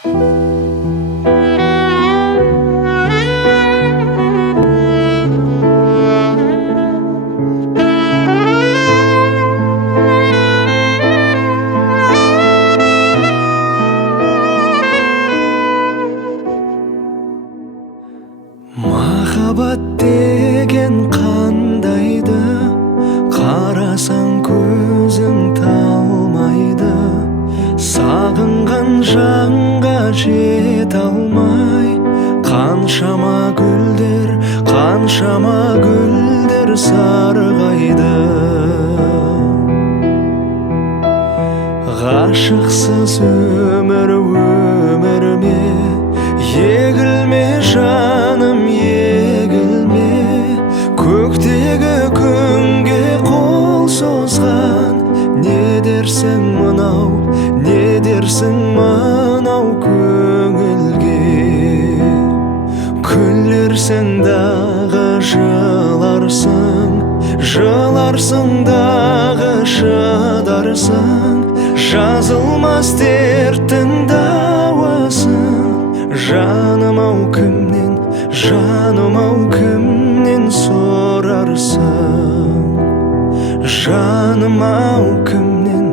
Махаббат деген қандайды, қарасаң көзің талмайды. Сағынған жанға жете алмай, қаншама гүлдер сарғайды. Ғашықсыз өмір ме? Егілме жаным, егілме. Көктегі күнге қол созған, не дерсің мынау көңілге? Күлерсің дағы жыларсың дағы шыдарсың. Жазылмас дерттің дауасын, жаным ау кімнен сорарсың? Жаным ау кімнен